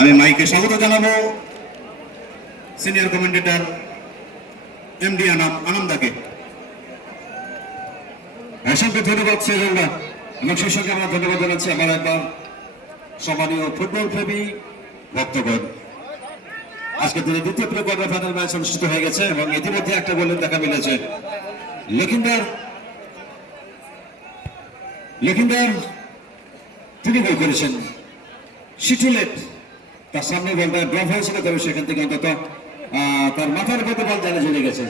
আমি মাইকে স্বাগত জানাবো সিনিয়র কমেন্টেটর এমডি আনন্দাকে। অসংখ্য ধন্যবাদ শ্রীগঙ্গা এবং সেই সঙ্গে আমরা ধন্যবাদ জানাচ্ছি আমার একবার সম্মানীয় ফুটবল প্রেমী ভক্তগণ। আজকে দিনে দ্বিতীয় প্লে কোয়ার্টার ফাইনাল ম্যাচ অনুষ্ঠিত হয়ে গেছে এবং ইতিমধ্যে একটা গোলের দেখা মিলেছে। লকিন্দার তিনি গোল করেছেন। শিটুলেট তার সামনে বলটা ড্রপ হয়েছিল, তবে সেখান থেকে অন্তত তার মাথার মধ্যে বল জানে চলে গেছে।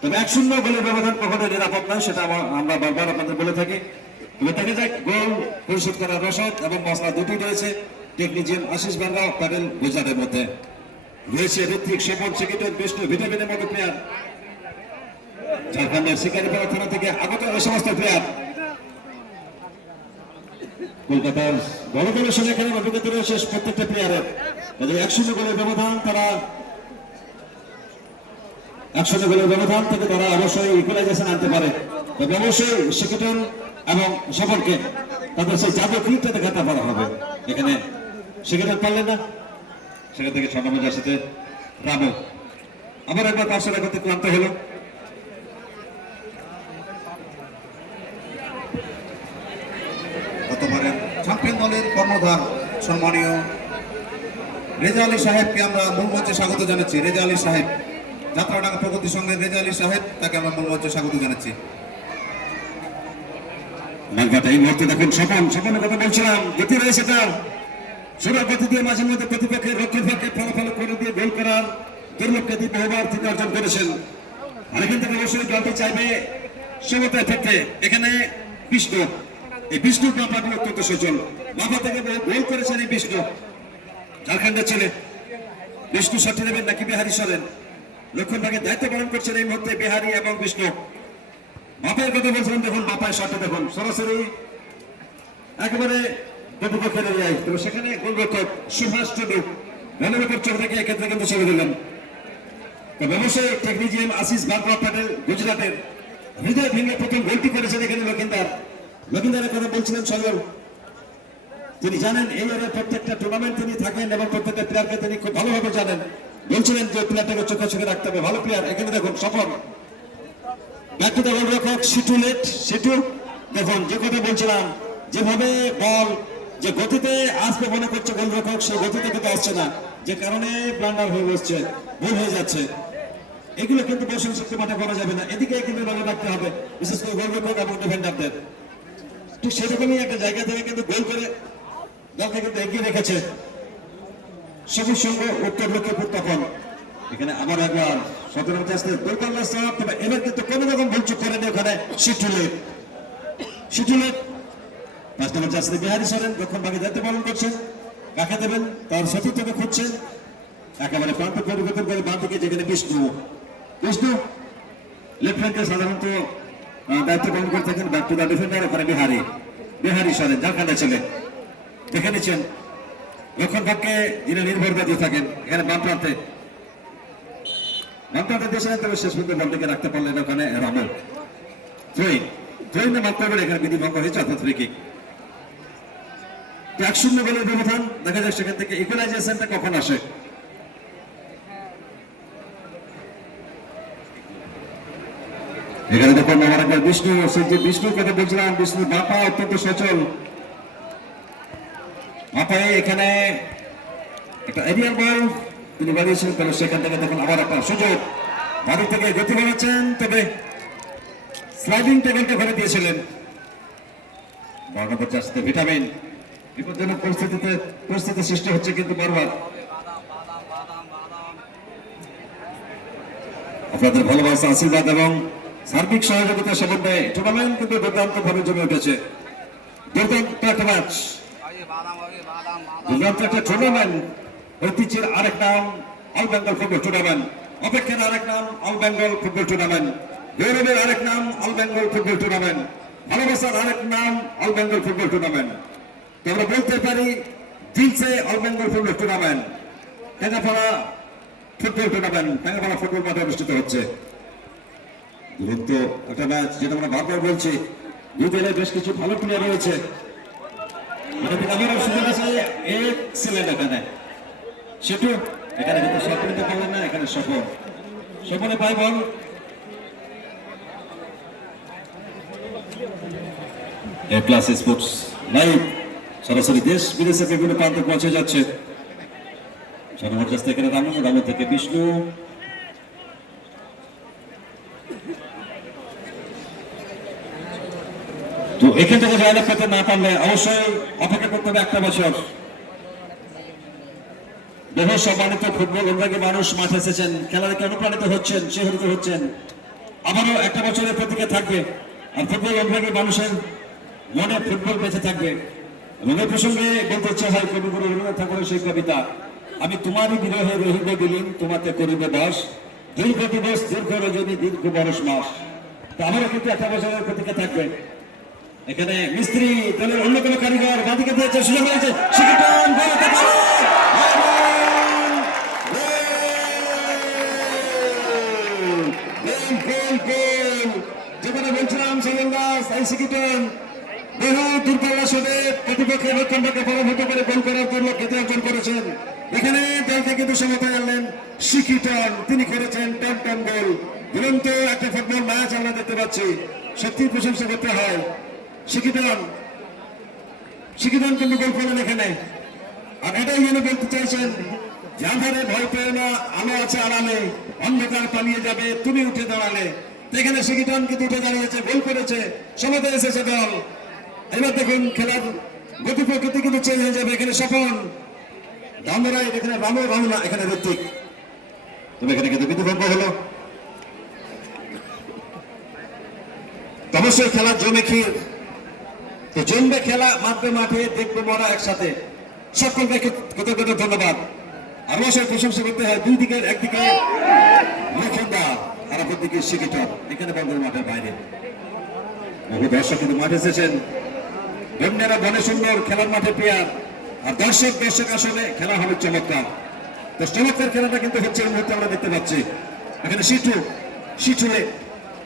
তবে 1-0 গোলের ব্যবধান কখনো নিরাপদ নয়, সেটা আমরা বারবার আপনাদের বলে থাকি। তবে দেখা যাক গোল পরিশোধ করার রসদ এবং মশলা দুটি রয়েছে টেকনিশিয়ান আশিস বাংলা প্যাডেল গুজরাটের মধ্যে। রয়েছে ঋত্বিক, স্বপন, সেকেন্ডার, বিষ্ণু, ভিটামিনের মতো প্লেয়ার। ঝাড়খণ্ডের শিকারিপাড়া থানা থেকে আগত এই সমস্ত প্লেয়ার কলকাতার বড় দলের সঙ্গে এখানে অভিজ্ঞতা রয়েছে প্রত্যেকটা প্লেয়ারের। 1-0 গোলের ব্যবধান থেকে তারা অবশ্যই ইকুয়ালাইজেশন আনতে পারে। তবে অবশ্যই সেকেন্ডার এবং স্বপনকে তাদের সেই জাদু ক্লিপটা দেখাতে পারা হবে। এখানে সেকেন্ডার পারলেন না, সেখান থেকে 6 নম্বর জার্সিতে রামু আবার একবার 500 করতে ক্লান্ত হলো। গতবারের চ্যাম্পিয়ন দলের কর্ণধার সম্মানীয় রেজা আলী সাহেবকে আমরা মূল মঞ্চে স্বাগত জানাচ্ছি। রেজা আলী সাহেব, যাত্রাডাঙ্গা প্রগতি সংঘের রেজা আলী সাহেব, তাকে আমরা মূল মঞ্চে স্বাগত জানাচ্ছি। এই মুহূর্তে দেখুন স্বপনের কথা বলছিলাম, গতি রয়েছে তার। সোজা গতি দিয়ে মাঝে মধ্যে প্রতিপক্ষের রক্ষণভাগকে ফলাফল করে দিয়ে গোল করার দুর্লভকে বহুবার তিনি অর্জন করেছেন। আর এখান থেকে অবশ্যই দলটি চাইবে সমতায় থাকতে। এখানে বিষ্ণু, এই বিষ্ণুর ব্যাপারটি অত্যন্ত সচল। মাথা থেকে গোল করেছেন এই বিষ্ণু, ঝাড়খণ্ডের ছেলে। বিষ্ণু শটে নেবেন নাকি বিহারি সরেন? লক্ষণ ভাগে দায়িত্ব পালন করছেন এই মুহূর্তে বিহারি এবং বিষ্ণু। মাপায়ের কথা বলছিলাম, দেখুন মাপায় শটে দেখুন সরাসরি একেবারে প্রতিপক্ষের যায়। তবে সেখানে গোলরক্ষক সুভাষ টুডু গোলরক্ষক চোখ থেকে এক্ষেত্রে কিন্তু ছেড়ে দিলেন। তবে অবশ্যই টেকনিশিয়ান আশিস বাংলা প্যাডেল গুজরাটের হৃদয় ভেঙে প্রথম গোলটি করেছেন এখানে লকিন্দারের কথা বলছিলেন সজল। তিনি জানেন এই এর প্রত্যেকটা টুর্নামেন্ট তিনি থাকেন এবং প্রত্যেকটা প্লেয়ারকে তিনি খুব ভালোভাবে জানেন। বলছিলেন যে প্লেয়ারটাকে চোখে রাখতে হবে, ভালো প্লেয়ার। এখানে দেখুন সফল ব্যাক টু দ্য গোলরক্ষক সিটু দেখুন যে কথা বলছিলাম, যেভাবে বল যে গতিতে আসবে মনে করছে গোলরক্ষক, সেই গতিতে কিন্তু আসছে না, যে কারণে ব্লান্ডার হয়ে বসছে, ভুল হয়ে যাচ্ছে। এগুলো কিন্তু বর্ষণ শক্তি মাঠে করা যাবে না, এদিকে কিন্তু নজর রাখতে হবে, বিশেষ করে গোলরক্ষক এবং ডিফেন্ডারদের। ঠিক সেরকমই একটা জায়গা থেকে কিন্তু গোল করে দলকে কিন্তু এগিয়ে রেখেছে সবুজ সংঘ উত্তর লক্ষ্মীপুর। তখন এখানে আবার একবার 17 আসতে দোলপাল্লা সাপ, তবে এবার কিন্তু কোন রকম ভুল চুক করেনি ওখানে শিটুলেট 5 নম্বর জার্সিতে বিহারি সরেন রক্ষণ ভাগে দায়িত্ব পালন করছেন। কাকে দেবেন তার সতীর্থকে খুঁজছেন, একেবারে প্রান্ত পরিবর্তন করে বাঁ দিকে, যেখানে বিষ্ণু লেফট হ্যান্ডে সাধারণত দায়িত্ব পালন করে থাকেন। ব্যাক টু দ্য ডিফেন্ডার, ওখানে বিহারি সরেন ঝাড়খণ্ডের ছেলে। দেখে নিচ্ছেন রক্ষণ ভাগকে যিনি নির্ভরতা দিয়ে থাকেন এখানে বাম প্রান্তে দেশে, তবে শেষ পর্যন্ত বলটিকে রাখতে পারলেন ওখানে রামু। থ্রোইন মাত্র এখানে বিধিভঙ্গ হয়েছে, অর্থাৎ ফ্রি কিক। 1-0 গোলের ব্যবধান। দেখা যায় সেখান থেকে ইকুয়ালাইজেশনটা কখন আসে। এখানে দেখুন আমার একবার বিষ্ণু, সেই যে বিষ্ণুর কথা বলছিলাম, বিষ্ণু বাপা অত্যন্ত সচল। মাথায় এখানে একটা এরিয়াল বল তিনি বাড়িয়েছেন, তবে সেখান থেকে দেখুন আবার একটা সুযোগ, বাড়ি থেকে গতি বাড়াচ্ছেন, তবে স্লাইডিং টেবিলটা ঘরে দিয়েছিলেন। 12 নম্বর জার্সিতে ভিটামিন। বিপজ্জনক পরিস্থিতি সৃষ্টি হচ্ছে কিন্তু বারবার। আপনাদের ভালোবাসা, আশীর্বাদ এবং সার্বিক সহযোগিতা সম্বন্ধে টুর্নামেন্ট কিন্তু দুর্দান্ত ভাবে জমে উঠেছে। দুর্দান্ত একটা ম্যাচ, দুর্দান্ত একটা টুর্নামেন্ট। ঐতিহ্যের আরেক নাম অল বেঙ্গল ফুটবল টুর্নামেন্ট, অপেক্ষার আরেক নাম অল বেঙ্গল ফুটবল টুর্নামেন্ট, গৌরবের আরেক নাম অল বেঙ্গল ফুটবল টুর্নামেন্ট, ভালোবাসার আরেক নাম অল বেঙ্গল ফুটবল টুর্নামেন্ট। তো আমরা বলতে পারি দিলসে all Bengal football tournament, Tengapara football tournament, Tengapara football মাঠে অনুষ্ঠিত হচ্ছে। দুরন্ত একটা ম্যাচ, যেটা আমরা বারবার বলছি, দুই দলের বেশ কিছু ভালো প্লেয়ার রয়েছে। এখানে সেটু এখানে কিন্তু শট নিতে পারলেন না, এখানে সফল, সফলে পাই বল। এ প্লাস স্পোর্টস লাইভ সরাসরি দেশ বিদেশের বিভিন্ন প্রান্তে পৌঁছে যাচ্ছে। সরমর কাছ থেকে রামু থেকে বিষ্ণু, তো এখান থেকে জয়লাভ করতে না পারলে অবশ্যই অপেক্ষা করতে হবে একটা বছর। বহু সম্মানিত ফুটবল অনুরাগী মানুষ মাঠে এসেছেন, খেলা দেখে অনুপ্রাণিত হচ্ছেন, শিহরিত হচ্ছেন। আবারও একটা বছরের প্রতীক্ষা থাকবে, আর ফুটবল অনুরাগী মানুষের মনে ফুটবল বেঁচে থাকবে। এবং এই প্রসঙ্গে বলতে ইচ্ছা হয় কবিগুরু রবীন্দ্রনাথ ঠাকুরের সেই কবিতা, আমি তোমারই বিরহে রহিব বিলীন, তোমাতে করিবে বাস, দীর্ঘ দিবস দীর্ঘ রজনী দীর্ঘ বরস মাস। তো আমারও কিন্তু একটা বছরের প্রতীক্ষা থাকবে। এখানে মিস্ত্রি দলের অন্যতম কারিগর বাদিকে দিয়েছে, সুযোগ হয়েছে, শিকিটন গোল হতে পারে। যেখানে বলছিলাম সমন দাস এই শিকিটন বহু দুর্বল আসলে প্রতিপক্ষের রক্ষণটাকে পরাভূত করে গোল করার জন্য খ্যাতি অর্জন করেছেন। এখানে দলকে কিন্তু সমতায় আনলেন শিকিটন, তিনি করেছেন টন গোল। দুরন্ত একটা ফুটবল ম্যাচ আমরা দেখতে পাচ্ছি, সত্যি প্রশংসা করতে হয়। শিকিটন কিন্তু গোল করলেন এখানে। আর এটাই যেন বলতে চাইছেন যে আধারে ভয় পেও না, আলো আছে আড়ালে, অন্ধকার পালিয়ে যাবে তুমি উঠে দাঁড়ালে। এখানে শিকিটন কিন্তু উঠে দাঁড়িয়েছে, গোল করেছে, সমতায় এসেছে দল। এবার দেখুন খেলার গতি প্রকৃতি কিন্তু চেঞ্জ হয়ে যাবে। এখানে স্বপন দামরাই, এখানে রামু না, এখানে ঋত্বিক। তবে এখানে কিন্তু বিধিভঙ্গ হলো। অবশ্যই খেলার জমে ক্ষীর, তো জমবে খেলা, মাঠে মাঠে দেখবো মরা একসাথে। সকলকে কৃতজ্ঞতা ধন্যবাদ। আর অবশ্যই প্রশংসা করতে হয় দুই দিকের, একদিকে লক্ষণদা আর অপরদিকে শিকিটন। এখানে বন্ধুর মাঠের বাইরে বহু দর্শক কিন্তু মাঠে এসেছেন। বন্যারা বনে সুন্দর, খেলার মাঠে পেয়ার, আর দর্শক আসলে খেলা হবে চমৎকার। তো চমৎকার খেলাটা কিন্তু হচ্ছে এই মুহূর্তে আমরা দেখতে পাচ্ছি। এখানে শিটুলে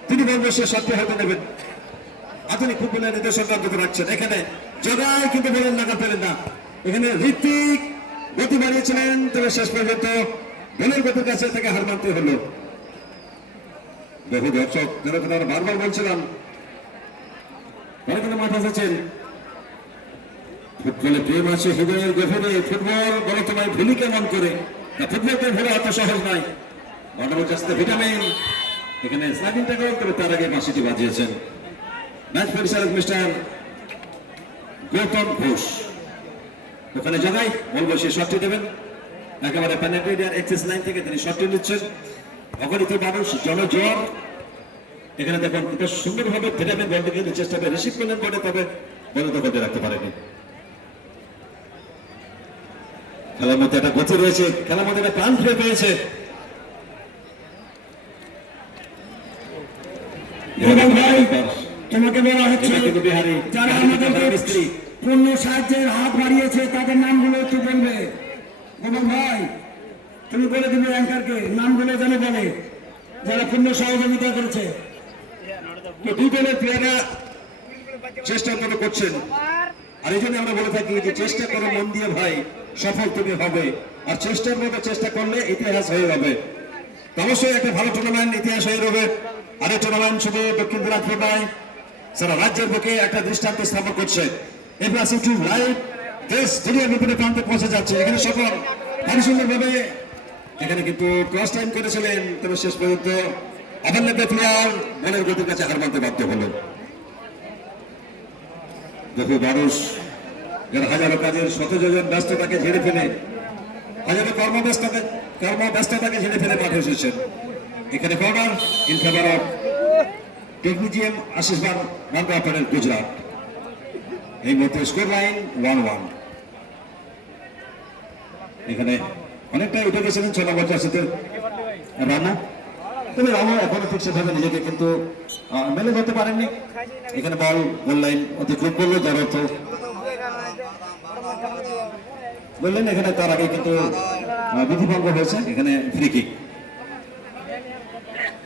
তিনি বলবেন সে সত্য হতে নেবেন, আধুনিক ফুটবলের নির্দেশকরা কিন্তু রাখছেন। এখানে জগায় কিন্তু বলেন নাগাল পেলেন না। এখানে ঋত্বিক গতি বাড়িয়েছিলেন, তবে শেষ পর্যন্ত বলের গতির কাছে থেকে হার মানতে হলো। বহু দর্শক যারা বারবার বলছিলাম তারা কিন্তু মাঠে এসেছেন। ফুটবলে প্রেম আছে হৃদয়ের গভীরে, ফুটবল বলো তোমায় ভুলি কেমন করে, ফুটবলকে ভুলে এত সহজ নয়। বর্ণমূল চাষতে ভিটামিন, এখানে স্নাইপিংটা গোল করে তার আগে বাঁশিটি বাজিয়েছেন ম্যাচ পরিচালক মিস্টার গৌতম ঘোষ। ওখানে জগাই বলবো সে শটটি দেবেন, একেবারে প্যানেটেরিয়ার এক্সেস লাইন থেকে তিনি শটটি নিচ্ছেন। অগণিত মানুষ, জনজোয়ার। এখানে দেখুন এটা সুন্দরভাবে ভিটামিন বলতে কিন্তু চেষ্টা করে রিসিভ করলেন বলে, তবে বলে তো করতে রাখতে পারেনি। খেলার মধ্যে একটা গতি রয়েছে, খেলার মধ্যে একটা প্রাণ ফিরে পেয়েছে। তোমাকে বলা হচ্ছে যারা আমাদের মিস্ত্রি পূর্ণ সাহায্যের হাত বাড়িয়েছে তাদের নামগুলো একটু বলবে। গোপাল ভাই তুমি বলে দিবে অ্যাঙ্কারকে নামগুলো যেন বলে যারা পূর্ণ সহযোগিতা করেছে। দুই দলের প্লেয়াররা চেষ্টা করে করছেন, আর এই জন্য আমরা বলে থাকি যে চেষ্টা করো মন দিয়ে ভাই, সফল তুমি হবে। আর চেষ্টার মতো চেষ্টা করলে ইতিহাস হয়ে যাবে। অবশ্যই একটা ভালো টুর্নামেন্ট ইতিহাস হয়ে যাবে। আর এই টুর্নামেন্ট শুধু দক্ষিণ দিনাজপুর নয়, সারা রাজ্যের বুকে একটা দৃষ্টান্ত স্থাপন করছে। এবার ইউটিউব লাইভ দেশ দুনিয়ার বিভিন্ন প্রান্তে পৌঁছে যাচ্ছে। এখানে সফল ভারী সুন্দরভাবে এখানে কিন্তু ক্রস টাইম করেছিলেন, তবে শেষ পর্যন্ত অভান্নব্য প্লেয়ার বলের গতির কাছে হার মানতে বাধ্য হলো। দেখো মানুষ যারা হাজারো কাজের শত যোজন ব্যস্ততাকে ঝেড়ে ফেলে, হাজারো কর্মব্যস্ততাকে ঝেড়ে ফেলে মাঠে এসেছেন। এখানে কর্নার ইন ফেভার অফ টেকনিজিয়াম আশিস বাংলা গুজরাট। এই মুহূর্তে স্কোর লাইন 1-1। এখানে অনেকটা উঠে গেছিলেন 6 নম্বর জার্সিতে রানা, তবে রানা এখনো ঠিক সেভাবে নিজেকে কিন্তু মেলে ধরতে পারেননি। এখানে বল লাইন অতিক্রম করলো, যার অর্থ বললেন এখানে তার আগে কিন্তু বিধিভঙ্গ হয়েছে। এখানে ফ্রি কিক।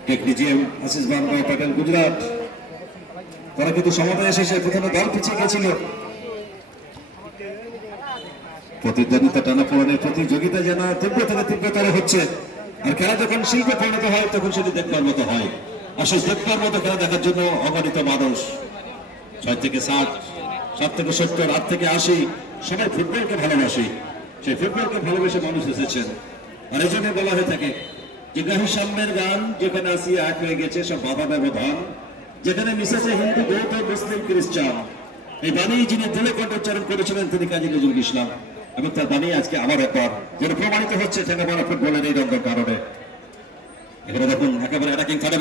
টেকনিজিয়াম আশিস বাংলা গুজরাট তারা কিন্তু সমতায় এসেছে, প্রথমে দল পিছিয়ে গেছিল, প্রতিদ্বন্দ্বিতা টানাপোড়েনের প্রতিযোগিতা যেন তীব্র থেকে তীব্রতর হচ্ছে, আর খেলা যখন শিল্পে পরিণত হয় তখন সেটি দেখবার মতো হয়। আসলে দেখবার মতো খেলা দেখার জন্য অগণিত মানুষ 6 থেকে 7, 7 থেকে 70, 8 থেকে 80 সবাই ফুটবলকে ভালোবাসে। সেই ফুটবলকে ভালোবেসে মানুষ এসেছেন। আর এই জন্য বলা হয়ে থাকে যে গাহি সাম্যের গান, যেখানে আসিয়া এক হয়ে গেছে সব বাধা ব্যবধান, যেখানে মিশেছে হিন্দু, বৌদ্ধ, মুসলিম, খ্রিস্টান। এই বাণী যিনি দৃঢ় কণ্ঠোচ্চারণ করেছিলেন তিনি কাজী নজরুল ইসলাম, এবং তার বাণী আজকে আবার একবার যেন প্রমাণিত হচ্ছে ঠেঙ্গাপাড়া ফুটবলের এই রঙের কারণে। এখানে দেখুন একেবারে অ্যাটাকিং থার্ড